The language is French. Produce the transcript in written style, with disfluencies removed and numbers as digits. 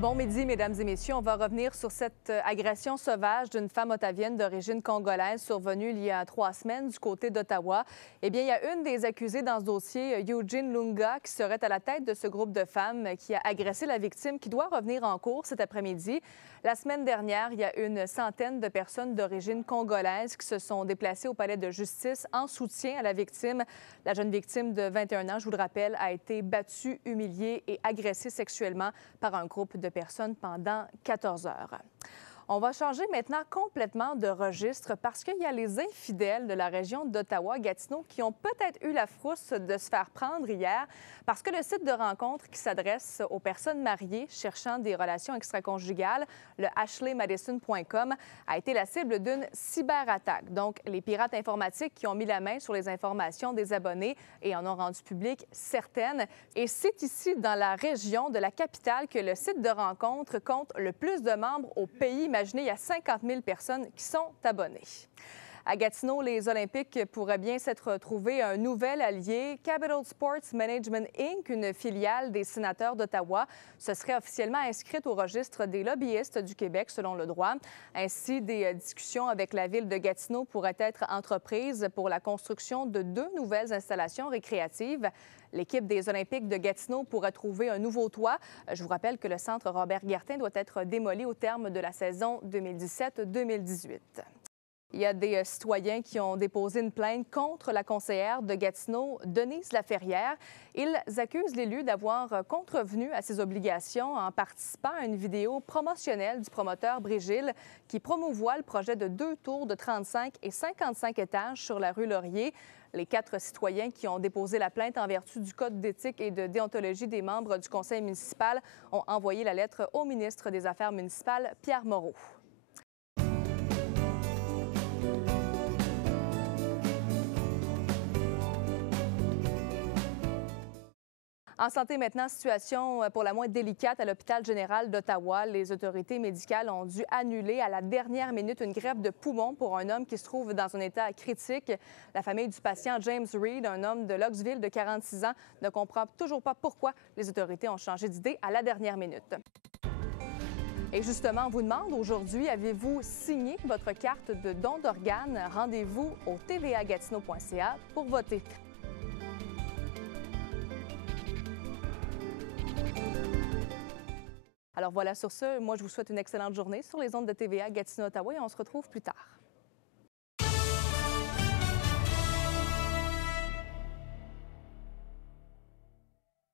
Bon midi, mesdames et messieurs. On va revenir sur cette agression sauvage d'une femme ottavienne d'origine congolaise survenue il y a 3 semaines du côté d'Ottawa. Eh bien, il y a une des accusées dans ce dossier, Eugene Lunga, qui serait à la tête de ce groupe de femmes qui a agressé la victime, qui doit revenir en cours cet après-midi. La semaine dernière, il y a une centaine de personnes d'origine congolaise qui se sont déplacées au palais de justice en soutien à la victime. La jeune victime de 21 ans, je vous le rappelle, a été battue, humiliée et agressée sexuellement par un groupe de personnes pendant 14 heures. On va changer maintenant complètement de registre parce qu'il y a les infidèles de la région d'Ottawa-Gatineau qui ont peut-être eu la frousse de se faire prendre hier parce que le site de rencontre qui s'adresse aux personnes mariées cherchant des relations extraconjugales, le ashleymadison.com, a été la cible d'une cyberattaque. Donc, les pirates informatiques qui ont mis la main sur les informations des abonnés et en ont rendu publiques certaines. Et c'est ici, dans la région de la capitale, que le site de rencontre compte le plus de membres au pays. Imaginez, il y a 50 000 personnes qui sont abonnées. À Gatineau, les Olympiques pourraient bien s'être trouvé un nouvel allié. Capital Sports Management Inc., une filiale des sénateurs d'Ottawa, se serait officiellement inscrite au registre des lobbyistes du Québec, selon le droit. Ainsi, des discussions avec la ville de Gatineau pourraient être entreprises pour la construction de 2 nouvelles installations récréatives. L'équipe des Olympiques de Gatineau pourrait trouver un nouveau toit. Je vous rappelle que le centre Robert-Guertin doit être démoli au terme de la saison 2017-2018. Il y a des citoyens qui ont déposé une plainte contre la conseillère de Gatineau, Denise Laferrière. Ils accusent l'élu d'avoir contrevenu à ses obligations en participant à une vidéo promotionnelle du promoteur Brigil qui promouvoit le projet de 2 tours de 35 et 55 étages sur la rue Laurier. Les 4 citoyens qui ont déposé la plainte en vertu du Code d'éthique et de déontologie des membres du conseil municipal ont envoyé la lettre au ministre des Affaires municipales, Pierre Moreau. En santé maintenant, situation pour la moins délicate à l'hôpital général d'Ottawa. Les autorités médicales ont dû annuler à la dernière minute une greffe de poumon pour un homme qui se trouve dans un état critique. La famille du patient James Reed, un homme de Loxville de 46 ans, ne comprend toujours pas pourquoi les autorités ont changé d'idée à la dernière minute. Et justement, on vous demande aujourd'hui, avez-vous signé votre carte de don d'organes? Rendez-vous au tvagatineau.ca pour voter. Alors voilà, sur ce, moi je vous souhaite une excellente journée sur les ondes de TVA Gatineau-Ottawa et on se retrouve plus tard.